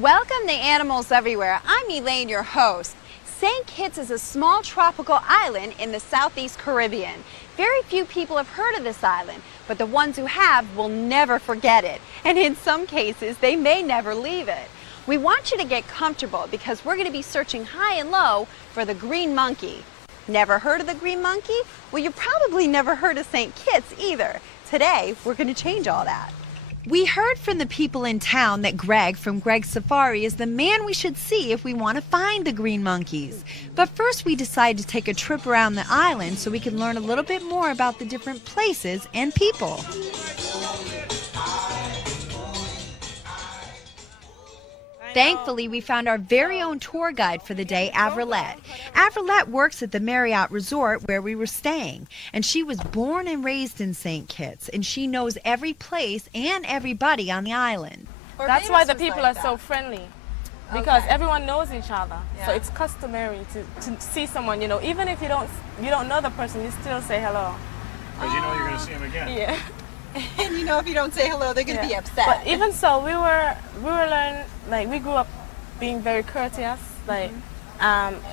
Welcome to Animals Everywhere. I'm Elaine, your host. St. Kitts is a small tropical island in the southeast Caribbean. Very few people have heard of this island, but the ones who have will never forget it. And in some cases, they may never leave it. We want you to get comfortable because we're going to be searching high and low for the green monkey. Never heard of the green monkey? Well, you probably never heard of St. Kitts either. Today, we're going to change all that. We heard from the people in town that Greg from Greg's Safari is the man we should see if we want to find the green monkeys. But first we decided to take a trip around the island so we can learn a little bit more about the different places and people. Thankfully, we found our very own tour guide for the day, Avrillette. Avrillette works at the Marriott Resort where we were staying, and she was born and raised in St. Kitts, and she knows every place and everybody on the island. That's why the people are so friendly, because everyone knows each other. Yeah. So it's customary to see someone, you know, even if you don't know the person, you still say hello. Because you know you're going to see them again. Yeah. And you know if you don't say hello, they're going to be upset. But even so, we were learning, like we grew up being very courteous, like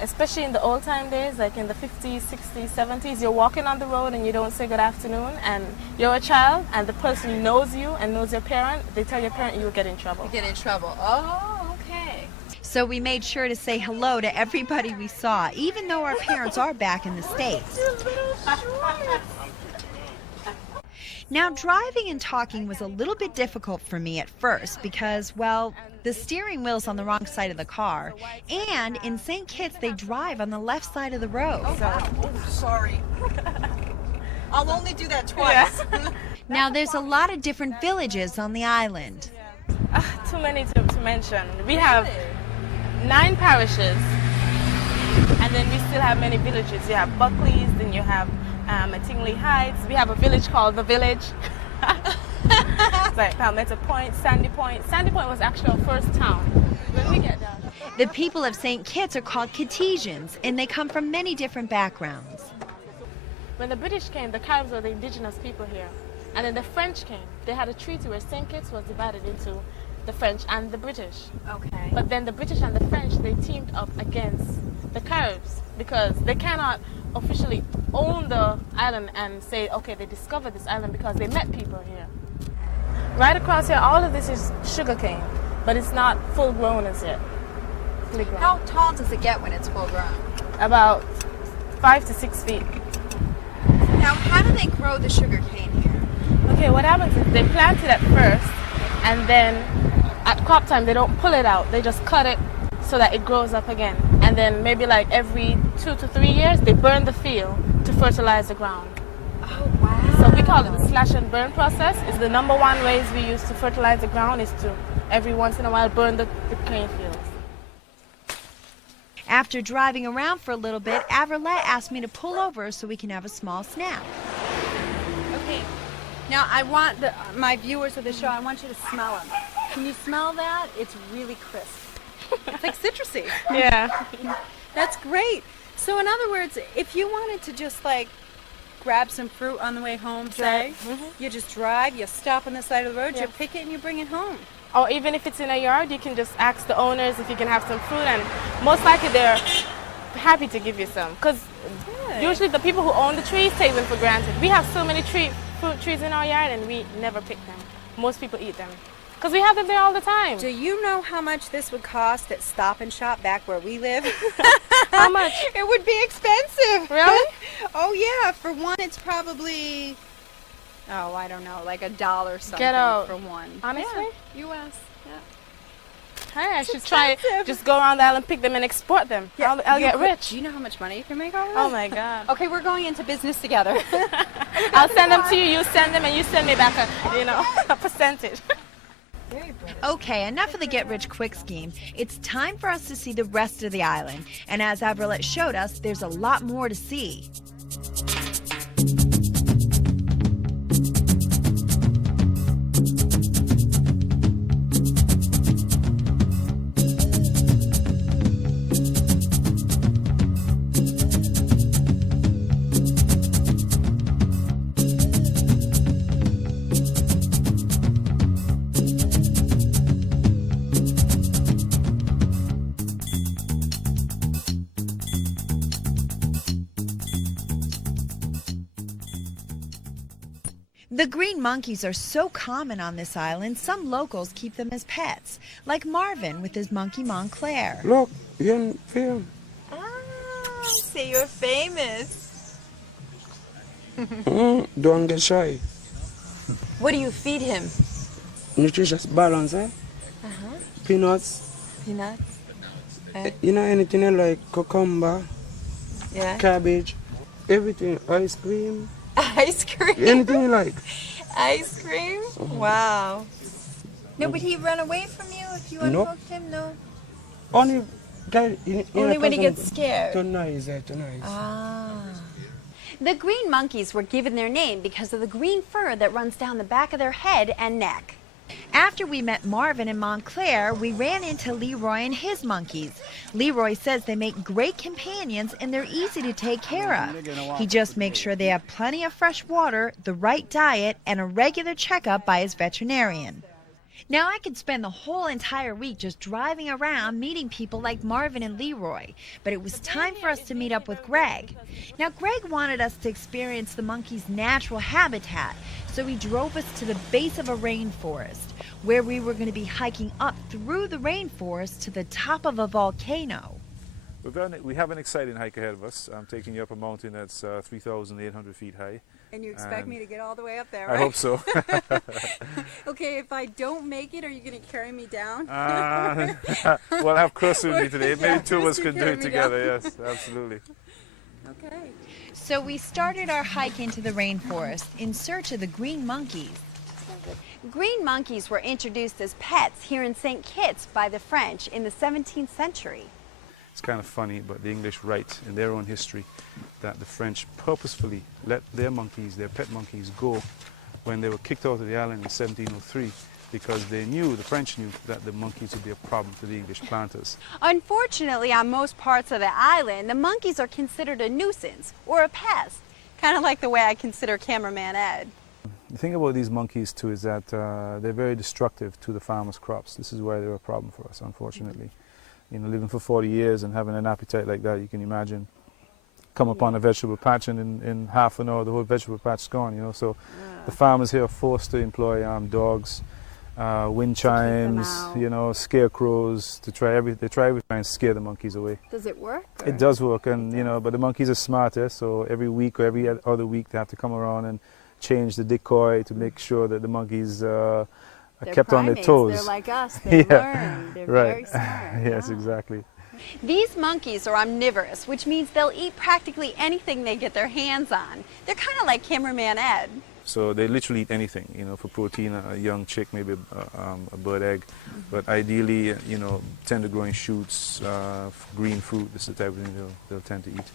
especially in the old time days, like in the 50s, 60s, 70s, you're walking on the road and you don't say good afternoon, and you're a child and the person knows you and knows your parent, they tell your parent you will get in trouble. You get in trouble. Oh, okay. So we made sure to say hello to everybody we saw, even though our parents are back in the States. Now, driving and talking was a little bit difficult for me at first because, well, the steering wheel's on the wrong side of the car, and in St. Kitts, they drive on the left side of the road. Oh, wow. Oh, sorry. I'll only do that twice. Yeah. Now, there's a lot of different villages on the island. Too many to mention. We have 9 parishes, and then we still have many villages. You have Buckley's, then you have Mattingly Heights. We have a village called The Village. It's like Palmetto Point, Sandy Point. Sandy Point was actually our first town. When we get down. The people of St. Kitts are called Kittesians, and they come from many different backgrounds. When the British came, the Caribs were the indigenous people here. And then the French came. They had a treaty where St. Kitts was divided into the French and the British. Okay. But then the British and the French, they teamed up against the Caribs because they cannot officially own the island and say, okay, they discovered this island because they met people here. Right across here, all of this is sugarcane, but it's not full grown as yet. How tall does it get when it's full grown? About 5 to 6 feet. Now, how do they grow the sugar cane here? Okay, what happens is they plant it at first, and then at crop time, they don't pull it out. They just cut it so that it grows up again. And then maybe like every 2 to 3 years, they burn the field to fertilize the ground. Oh, wow. So we call it the slash and burn process. It's the number one ways we use to fertilize the ground is to every once in a while burn the cane fields. After driving around for a little bit, Avrillette asked me to pull over so we can have a small snack. Okay, now I want my viewers of the show, I want you to smell them. Can you smell that? It's really crisp. It's like citrusy. Yeah. That's great. So in other words, if you wanted to just like grab some fruit on the way home, say, you just drive, you stop on the side of the road, you pick it and you bring it home. Or even if it's in a yard, you can just ask the owners if you can have some fruit, and most likely they're happy to give you some. Because usually the people who own the trees take them for granted. We have so many fruit trees in our yard and we never pick them. Most people eat them. Because we have them there all the time. Do you know how much this would cost at Stop and Shop back where we live? How much? It would be expensive. Really? Oh yeah, for one it's probably, oh I don't know, like $1 something Get out. for one. Honestly? Yeah. U.S. Yeah. Hey, I should try just go around the island, pick them and export them. Yeah, I'll get rich. Do you know how much money you can make off of this? Oh my God. Okay, we're going into business together. I'll send them to you, you send them, and you send me back a percentage. Okay, enough of the get-rich-quick scheme. It's time for us to see the rest of the island. And as Avrillette showed us, there's a lot more to see. The green monkeys are so common on this island, some locals keep them as pets, like Marvin with his monkey Montclair. Look, you're in film. Ah, say you're famous. Don't get shy. What do you feed him? Nutritious balance, eh? Peanuts. Peanuts. You know, anything you like, cucumber, Yeah. cabbage, everything, ice cream, Ice cream. anything you like. Ice cream? Wow. No, would he run away from you if you No. unhooked him? No. Only, Only when he gets scared. Too nice, too nice. Ah. The green monkeys were given their name because of the green fur that runs down the back of their head and neck. After we met Marvin and Montclair, we ran into Leroy and his monkeys. Leroy says they make great companions and they're easy to take care of. He just makes sure they have plenty of fresh water, the right diet, and a regular checkup by his veterinarian. Now I could spend the whole entire week just driving around meeting people like Marvin and Leroy, but it was time for us to meet up with Greg. Now Greg wanted us to experience the monkeys' natural habitat, so he drove us to the base of a rainforest, where we were going to be hiking up through the rainforest to the top of a volcano. We have an exciting hike ahead of us. I'm taking you up a mountain that's 3,800 feet high. And you expect me to get all the way up there, I right? hope so. Okay, if I don't make it, are you going to carry me down? We'll have Chris with me today. Maybe two of us Chris, you can do carry it me together. Yes, absolutely. Okay. So we started our hike into the rainforest in search of the green monkeys. Green monkeys were introduced as pets here in St. Kitts by the French in the 17th century. It's kind of funny, but the English write in their own history that the French purposefully let their monkeys, their pet monkeys, go when they were kicked out of the island in 1703 because they knew, the French knew, that the monkeys would be a problem to the English planters. Unfortunately, on most parts of the island, the monkeys are considered a nuisance or a pest, kind of like the way I consider cameraman Ed. The thing about these monkeys too is that they're very destructive to the farmers' crops. This is why they're a problem for us, unfortunately. You know, living for 40 years and having an appetite like that, you can imagine, come upon a vegetable patch and in half an hour the whole vegetable patch is gone, you know. So the farmers here are forced to employ dogs, wind chimes, you know, scarecrows, they try everything and scare the monkeys away. Does it work? Or? It does work, and you know, but the monkeys are smarter, so every week or every other week they have to come around and change the decoy to make sure that the monkeys are kept on their toes. They're like us. They learn. They're right. very smart. Yes, exactly. These monkeys are omnivorous, which means they'll eat practically anything they get their hands on. They're kind of like cameraman Ed. So they literally eat anything, you know, for protein, a young chick, maybe a bird egg, but ideally, you know, tender growing shoots, green fruit, this is the type of thing they'll tend to eat.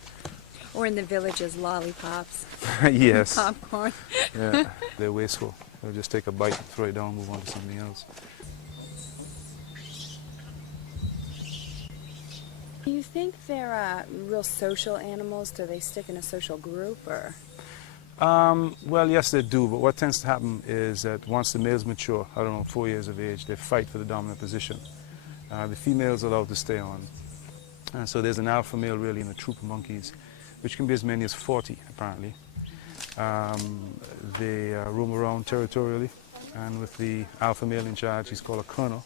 Or in the villages, lollipops. Yes. Popcorn. Yeah, they're wasteful. They'll just take a bite, throw it down, move on to something else. Do you think they're real social animals? Do they stick in a social group, or? Well, yes, they do, but what tends to happen is that once the males mature, I don't know, 4 years of age, they fight for the dominant position. The females are allowed to stay on. And so there's an alpha male really in a troop of monkeys, which can be as many as 40, apparently. They roam around territorially, and with the alpha male in charge, he's called a colonel.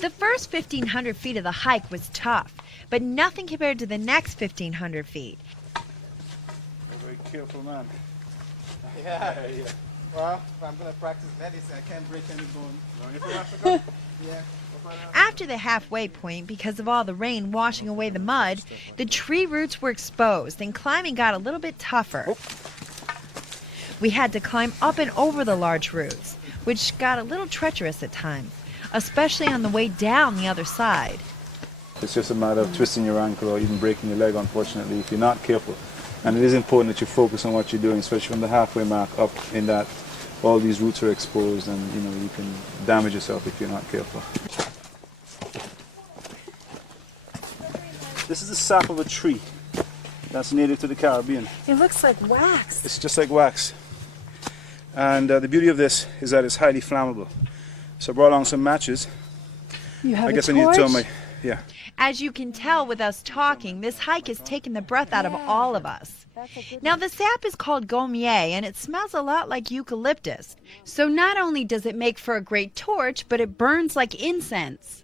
The first 1,500 feet of the hike was tough, but nothing compared to the next 1,500 feet. A very careful man. Yeah. Well, if I'm going to practice medicine, I can't break any bone. Going from Africa? Yeah. After the halfway point, because of all the rain washing away the mud, the tree roots were exposed and climbing got a little bit tougher. We had to climb up and over the large roots, which got a little treacherous at times, especially on the way down the other side. It's just a matter of twisting your ankle or even breaking your leg, unfortunately, if you're not careful. And it is important that you focus on what you're doing, especially from the halfway mark up, in that all these roots are exposed and you know you can damage yourself if you're not careful. This is the sap of a tree that's native to the Caribbean. It looks like wax. It's just like wax. And the beauty of this is that it's highly flammable. So I brought along some matches. You have I guess a I need to torch? tell Yeah. As you can tell with us talking, this hike has taken the breath out of all of us. Now, the sap is called gommier, and it smells a lot like eucalyptus. So not only does it make for a great torch, but it burns like incense.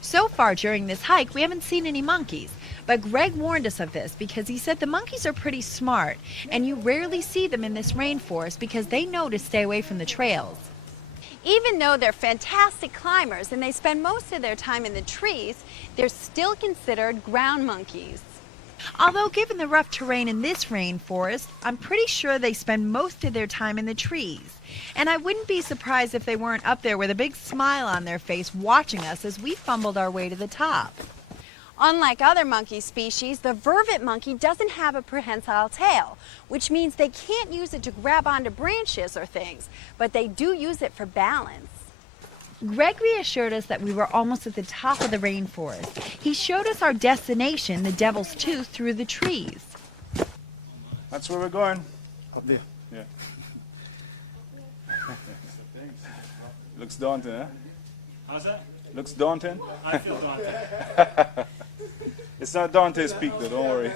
So far during this hike, we haven't seen any monkeys. But Greg warned us of this because he said the monkeys are pretty smart, and you rarely see them in this rainforest because they know to stay away from the trails. Even though they're fantastic climbers and they spend most of their time in the trees, they're still considered ground monkeys. Although given the rough terrain in this rainforest, I'm pretty sure they spend most of their time in the trees. And I wouldn't be surprised if they weren't up there with a big smile on their face watching us as we fumbled our way to the top. Unlike other monkey species, the vervet monkey doesn't have a prehensile tail, which means they can't use it to grab onto branches or things, but they do use it for balance. Greg reassured us that we were almost at the top of the rainforest. He showed us our destination, the Devil's Tooth, through the trees. That's where we're going. Up there. Yeah. Looks daunting, huh? How's that? Looks daunting? I feel daunted. It's not Dante's Peak though, don't worry.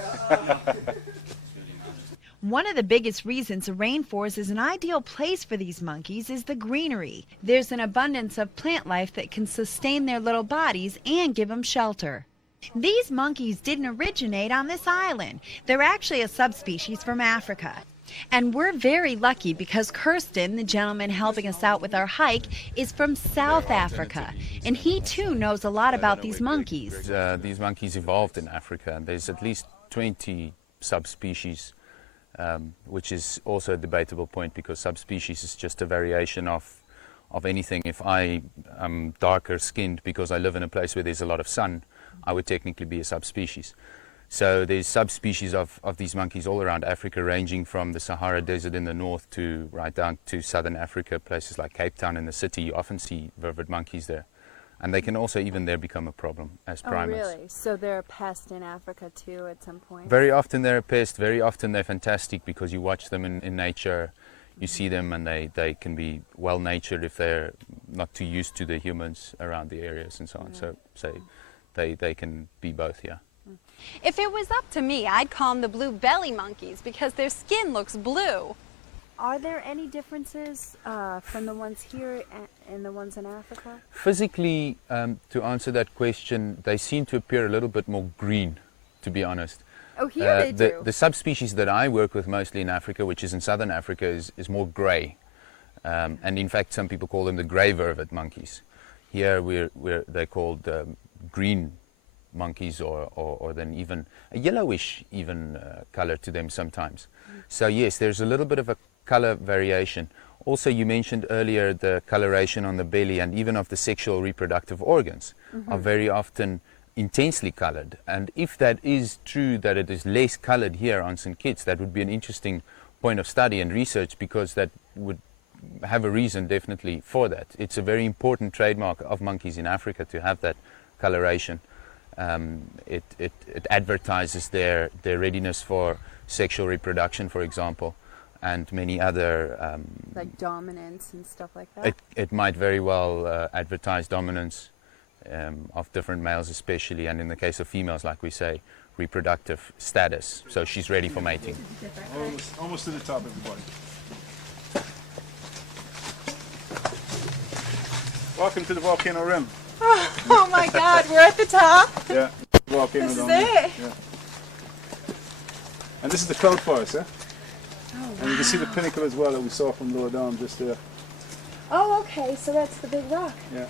One of the biggest reasons a rainforest is an ideal place for these monkeys is the greenery. There's an abundance of plant life that can sustain their little bodies and give them shelter. These monkeys didn't originate on this island. They're actually a subspecies from Africa. And we're very lucky because Kirsten, the gentleman helping us out with our hike, is from South Africa. And he too knows a lot about these monkeys. These monkeys evolved in Africa, and there's at least 20 subspecies, which is also a debatable point because subspecies is just a variation of anything. If I am darker skinned because I live in a place where there's a lot of sun, I would technically be a subspecies. So there's subspecies of these monkeys all around Africa, ranging from the Sahara Desert in the north to right down to southern Africa, places like Cape Town in the city. You often see vervet monkeys there. And they can also even there become a problem as primates. Oh, really? So they're a pest in Africa too at some point? Very often they're a pest. Very often they're fantastic because you watch them in nature. You see them and they can be well-natured if they're not too used to the humans around the areas and so on. So they can be both, yeah. If it was up to me, I'd call them the blue belly monkeys because their skin looks blue. Are there any differences from the ones here and the ones in Africa? Physically, to answer that question, they seem to appear a little bit more green, to be honest. Oh, here they do. The subspecies that I work with mostly in Africa, which is in southern Africa, is more grey. And in fact, some people call them the grey vervet monkeys. Here they're called green monkeys or then even a yellowish even color to them sometimes. So yes, there's a little bit of a color variation. Also, you mentioned earlier the coloration on the belly and even of the sexual reproductive organs are very often intensely colored. And if that is true, that it is less colored here on St. Kitts, that would be an interesting point of study and research because that would have a reason definitely for that. It's a very important trademark of monkeys in Africa to have that coloration. It advertises their readiness for sexual reproduction, for example, and many other... like dominance and stuff like that? It might very well advertise dominance of different males especially, and in the case of females, like we say, reproductive status. So she's ready for mating. Almost to the top, everybody. Welcome to the volcano rim. Oh my God, we're at the top? Yeah, volcano This is down there. it? Yeah. And this is the cloud forest, eh? Oh, wow. And you can see the pinnacle as well that we saw from lower down just there. Oh, okay, so that's the big rock. Yeah.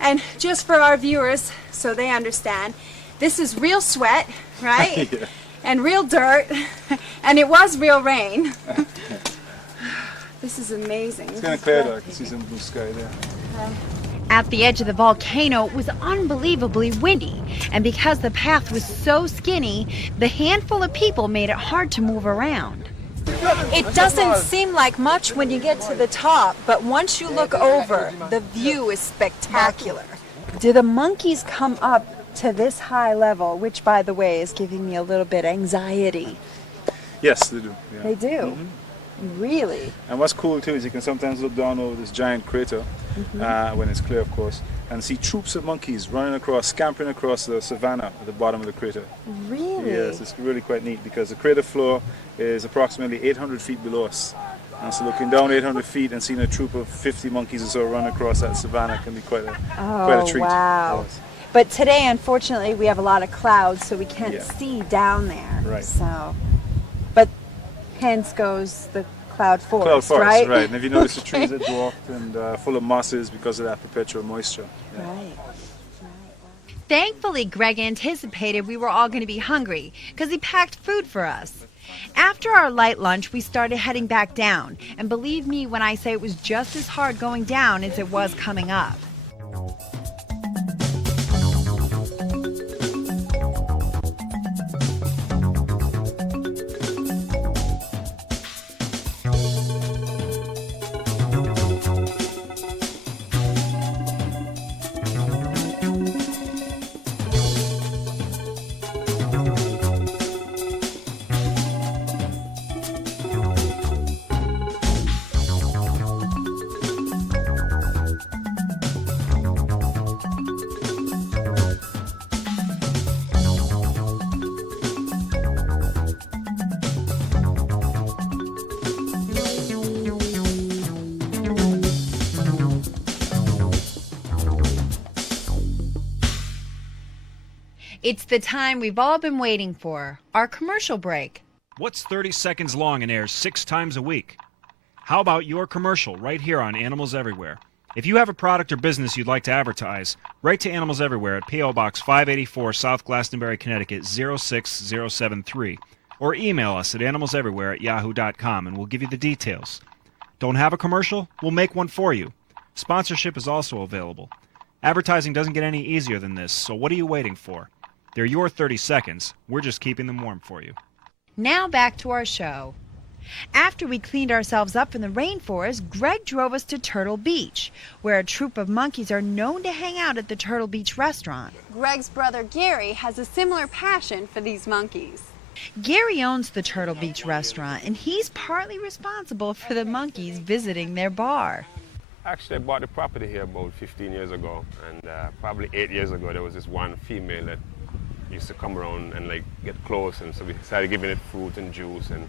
And just for our viewers, so they understand, this is real sweat, right? Yeah. And real dirt, and it was real rain. This is amazing. It's kind of clear though, I can see some blue sky there. At the edge of the volcano, it was unbelievably windy, and because the path was so skinny, the handful of people made it hard to move around. It doesn't seem like much when you get to the top, but once you look over, the view is spectacular. Do the monkeys come up to this high level, which by the way is giving me a little bit anxiety? Yes, they do. Yeah. They do? Really? And what's cool too is you can sometimes look down over this giant crater, when it's clear of course, and see troops of monkeys running across, scampering across the savanna at the bottom of the crater. Really? Yes, it's really quite neat because the crater floor is approximately 800 feet below us. And so looking down 800 feet and seeing a troop of 50 monkeys or so run across that savanna can be quite a treat. Wow. Yes. But today, unfortunately, we have a lot of clouds, so we can't see down there. Right. So, but hence goes the cloud forest, Cloud forest, right? And if you notice, the trees are dwarfed and full of mosses because of that perpetual moisture. Yeah. Right. Thankfully, Greg anticipated we were all going to be hungry because he packed food for us. After our light lunch, we started heading back down. And believe me when I say it was just as hard going down as it was coming up. It's the time we've all been waiting for, our commercial break. What's 30 seconds long and airs 6 times a week? How about your commercial right here on Animals Everywhere? If you have a product or business you'd like to advertise, write to Animals Everywhere at P.O. Box 584, South Glastonbury, Connecticut 06073, or email us at animalseverywhere@yahoo.com and we'll give you the details. Don't have a commercial? We'll make one for you. Sponsorship is also available. Advertising doesn't get any easier than this, so what are you waiting for? They're your 30 seconds. We're just keeping them warm for you. Now back to our show. After we cleaned ourselves up in the rainforest, Greg drove us to Turtle Beach, where a troop of monkeys are known to hang out at the Turtle Beach restaurant. Greg's brother Gary has a similar passion for these monkeys. Gary owns the Turtle Beach restaurant, and he's partly responsible for the monkeys visiting their bar. Actually, I bought the property here about 15 years ago, and probably 8 years ago there was this one female that used to come around and like get close, and so we started giving it fruit and juice and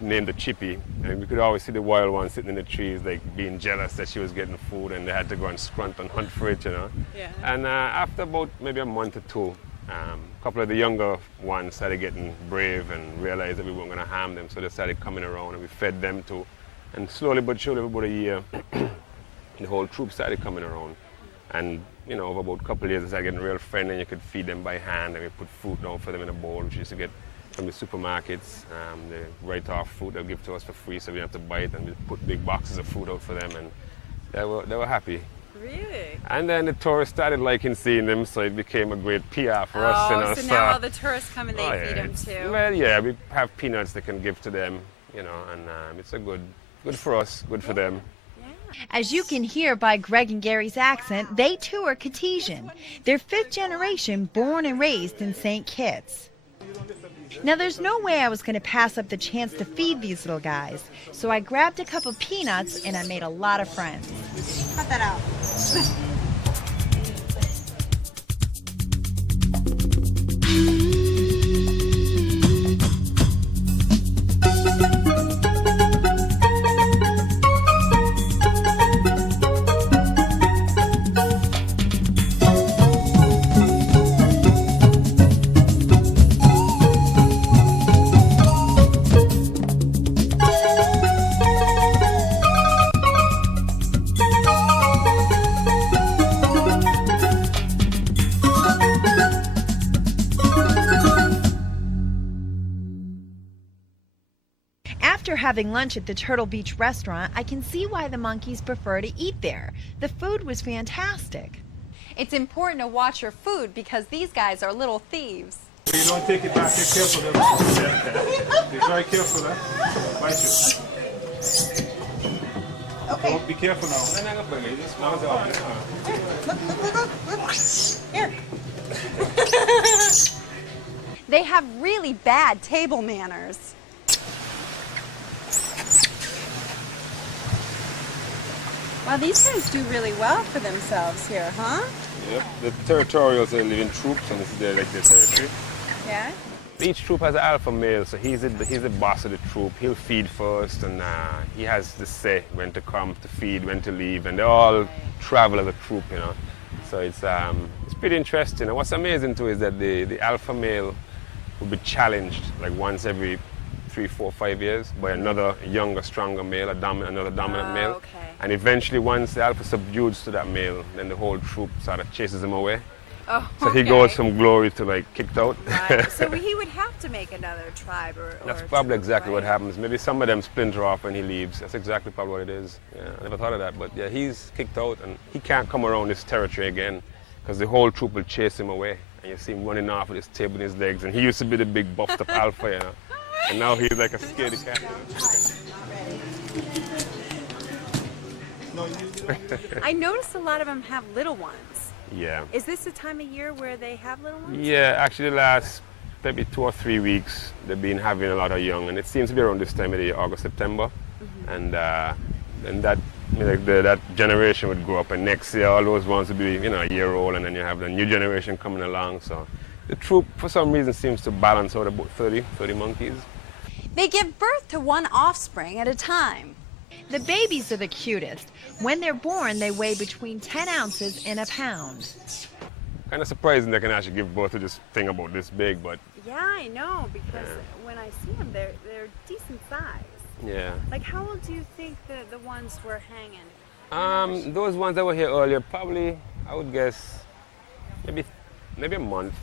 named it Chippy. And we could always see the wild one sitting in the trees like being jealous that she was getting food, and they had to go and scrunt and hunt for it, you know. Yeah. And after about maybe a month or two, a couple of the younger ones started getting brave and realized that we weren't going to harm them, so they started coming around and we fed them too. And slowly but surely, about a year, the whole troop started coming around. And you know, over about a couple of years, they started getting real friendly, and you could feed them by hand, and we put fruit down for them in a bowl, which we used to get from the supermarkets. They write off fruit they'll give to us for free, so we didn't have to buy it, and we put big boxes of fruit out for them, and they were happy. Really? And then the tourists started liking seeing them, so it became a great PR for us. You know, so now all the tourists come and they feed them too. Well, yeah, we have peanuts they can give to them, you know, and it's a good for us, good for them. As you can hear by Greg and Gary's accent, they too are Cartesian. They're 5th generation, born and raised in St. Kitts. Now there's no way I was going to pass up the chance to feed these little guys, so I grabbed a cup of peanuts and I made a lot of friends. Cut that out. After having lunch at the Turtle Beach restaurant, I can see why the monkeys prefer to eat there. The food was fantastic. It's important to watch your food because these guys are little thieves. You don't take it back, you're careful there. Be very careful there. Bite you. Okay. Be careful now. Here. They have really bad table manners. Oh, these guys do really well for themselves here, huh? Yep. The territorials, they live in troops, and this is their, like, their territory. Yeah. Each troop has an alpha male, so he's the boss of the troop. He'll feed first, and he has the say when to come to feed, when to leave, and they all travel as a troop, you know. So it's pretty interesting. And what's amazing too is that the alpha male will be challenged like once every 3, 4, 5 years by another younger, stronger male, another dominant male. Okay. And eventually, once the alpha subdues to that male, then the whole troop sort of chases him away. Oh, so he goes from glory to like kicked out. Right. So he would have to make another tribe or That's a probably troop, exactly right? what happens. Maybe some of them splinter off when he leaves. That's exactly probably what it is. Yeah, I never thought of that. But yeah, he's kicked out and he can't come around this territory again because the whole troop will chase him away. And you see him running off with his tail in his legs. And he used to be the big buffed up alpha, you know. And now he's like a scaredy cat. I noticed a lot of them have little ones. Yeah. Is this the time of year where they have little ones? Yeah, actually the last maybe 2 or 3 weeks they've been having a lot of young, and it seems to be around this time of the year, August, September. And that that generation would grow up, and next year all those ones would be, you know, a year old, and then you have the new generation coming along. So the troop for some reason seems to balance out about 30 monkeys. They give birth to one offspring at a time. The babies are the cutest. When they're born, they weigh between 10 ounces and a pound. Kind of surprising they can actually give birth to this thing about this big, but Yeah, I know, because when I see them, they're decent size. yeah. Like, how old do you think the ones were hanging? Those ones that were here earlier, probably, I would guess, maybe a month.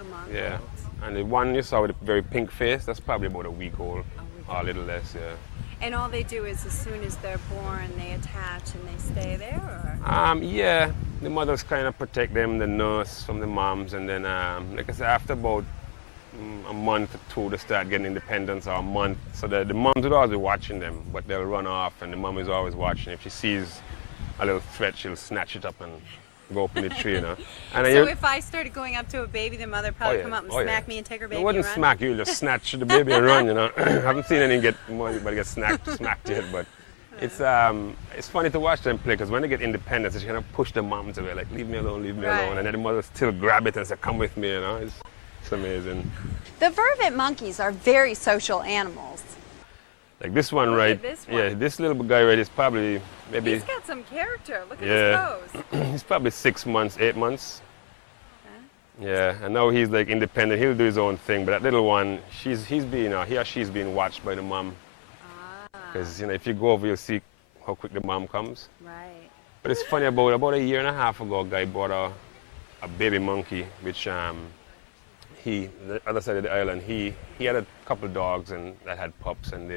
A month? Yeah. And the one you saw with a very pink face, that's probably about a week old, or a little less, yeah. And all they do is as soon as they're born, they attach and they stay there, or? Yeah, the mothers kind of protect them, the nurse from the moms, and then, like I said, after about a month or two, they start getting independence, or a month. So the moms would always be watching them, but they'll run off, and the mom is always watching. If she sees a little threat, she'll snatch it up and go up in the tree, you know. And So if I started going up to a baby, the mother probably come up and smack me and take her baby It wouldn't and run? smack you, just snatch the baby and run, you know. I haven't seen anybody get smacked yet, but it's funny to watch them play, because when they get independence, they kind of push the moms away, like, leave me alone, and then the mother still grab it and say, come with me, you know. It's amazing. The vervet monkeys are very social animals. Like this one, Look right? at this one. Yeah, this little guy right is probably maybe. He's got some character. Look at Yeah. his pose. He's probably 6 months, 8 months. Yeah, and now he's like independent. He'll do his own thing. But that little one, he or she's being watched by the mom. Because you know, if you go over, you'll see how quick the mom comes. Right. But it's funny, about a year and a half ago, a guy bought a baby monkey, which the other side of the island, he had a couple dogs and that had pups, and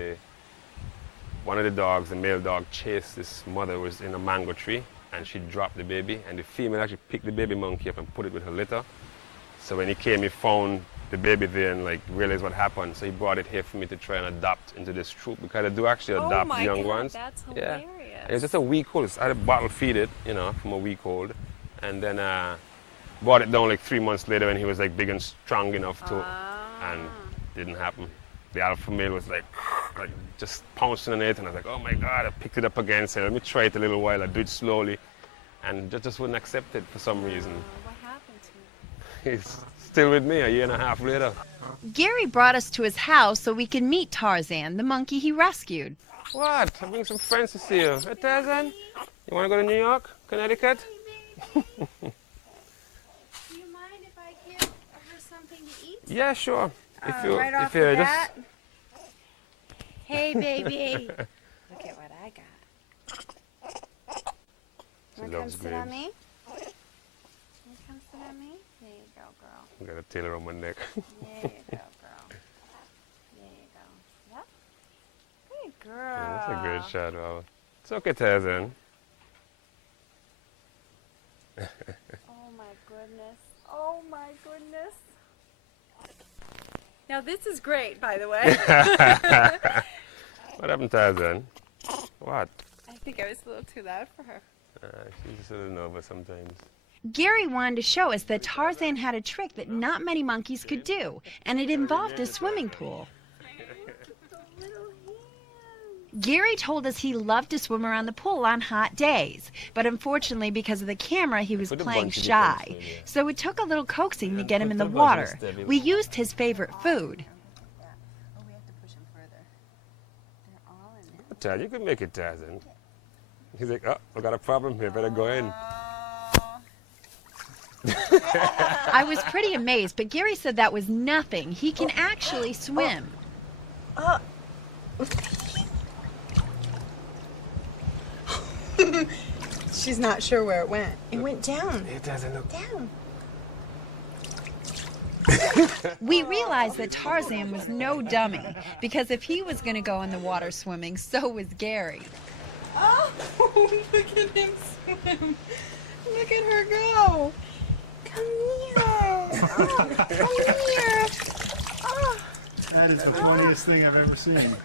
one of the dogs, the male dog, chased this mother who was in a mango tree, and she dropped the baby, and the female actually picked the baby monkey up and put it with her litter. So when he came, he found the baby there and like realized what happened. So he brought it here for me to try and adopt into this troop, because they do actually adopt the young ones. That's Yeah. hilarious. And it's just a week old. I had to bottle feed it, you know, from a week old, and then brought it down like 3 months later when he was like big and strong enough to, and didn't happen. The alpha male was like just pouncing on it, and I was like, oh my God, I picked it up again, said, let me try it a little while, I do it slowly, and just wouldn't accept it for some reason. What happened to him? He's still with me a year and a half later. Gary brought us to his house so we could meet Tarzan, the monkey he rescued. What? I bring some friends to see you. Hey, Tarzan, you want to go to New York, Connecticut? Do you mind if I give her something to eat? Yeah, sure. Right off the bat? Hey, baby. Look at what I got. She loves Sit on grapes. me. You come sit on me. There you go, girl. I got a tail around my neck. There you go, girl. There you go. Yep. Good girl. Yeah, that's a great shot. Wow. It's okay, Tarzan. Oh my goodness. Oh my goodness. Now this is great, by the way. What happened, Tarzan? What? I think I was a little too loud for her. She's just a little nervous sometimes. Gary wanted to show us that Tarzan had a trick that not many monkeys could do, and it involved a swimming pool. Little hands. Gary told us he loved to swim around the pool on hot days, but unfortunately because of the camera he was playing shy. So it took a little coaxing to get him in the water. We used his favorite food. Taz, you can make it, Tarzan. He's like, oh, I got a problem here, better go in. I was pretty amazed, but Gary said that was nothing. He can actually swim. She's not sure where it went. It went down. It doesn't look down. We realized that Tarzan was no dummy, because if he was going to go in the water swimming, so was Gary. Oh, look at him swim. Look at her go. Come here. Oh, come here. Oh. That is the funniest thing I've ever seen.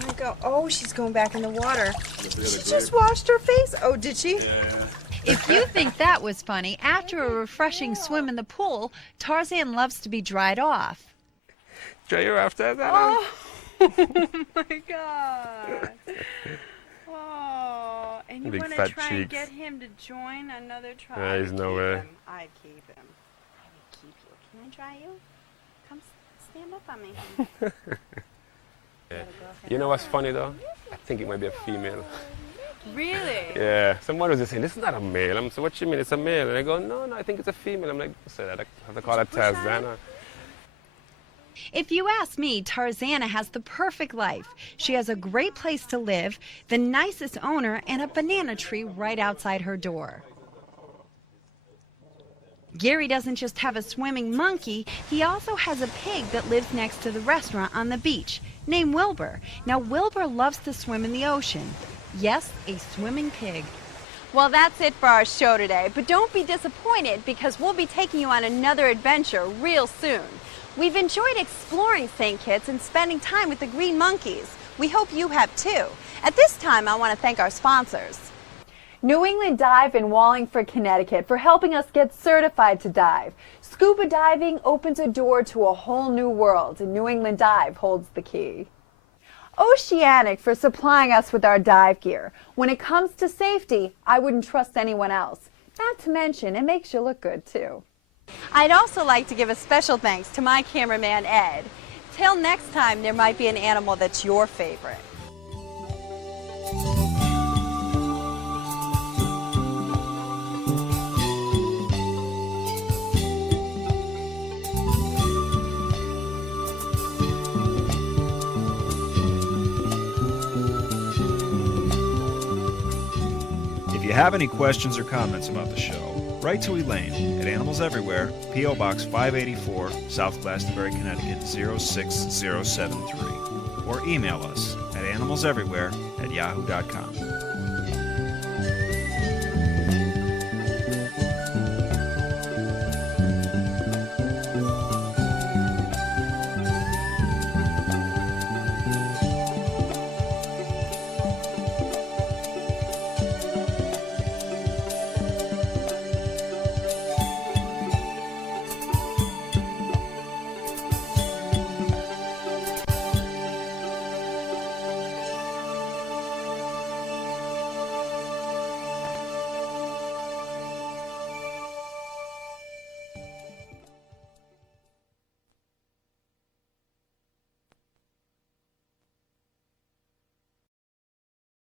I go. Oh, she's going back in the water. She just washed her face. Oh, did she? Yeah. If you think that was funny, after a refreshing swim in the pool, Tarzan loves to be dried off. Dry your off, Tarzan. Oh my God. Oh, and you Big want to fat try and cheeks. get him to join another tribe? Yeah, he's nowhere. I'd keep him. I would keep you. Can I try you? Come stand up on me. You know what's funny though? I think it might be a female. Really? Yeah. Someone was just saying, this is not a male. I'm so what you mean it's a male? And I go, no, I think it's a female. I'm like, say that. I have to call her Tarzana. If you ask me, Tarzana has the perfect life. She has a great place to live, the nicest owner, and a banana tree right outside her door. Gary doesn't just have a swimming monkey, he also has a pig that lives next to the restaurant on the beach, named Wilbur. Now, Wilbur loves to swim in the ocean. Yes, a swimming pig. Well, that's it for our show today, but don't be disappointed because we'll be taking you on another adventure real soon. We've enjoyed exploring St. Kitts and spending time with the green monkeys. We hope you have too. At this time, I want to thank our sponsors. New England Dive in Wallingford, Connecticut for helping us get certified to dive. Scuba diving opens a door to a whole new world, and New England Dive holds the key. Oceanic for supplying us with our dive gear. When it comes to safety, I wouldn't trust anyone else. Not to mention, it makes you look good too. I'd also like to give a special thanks to my cameraman, Ed. Till next time, there might be an animal that's your favorite. If you have any questions or comments about the show, write to Elaine at Animals Everywhere, P.O. Box 584, South Glastonbury, Connecticut 06073, or email us at animalseverywhere@yahoo.com.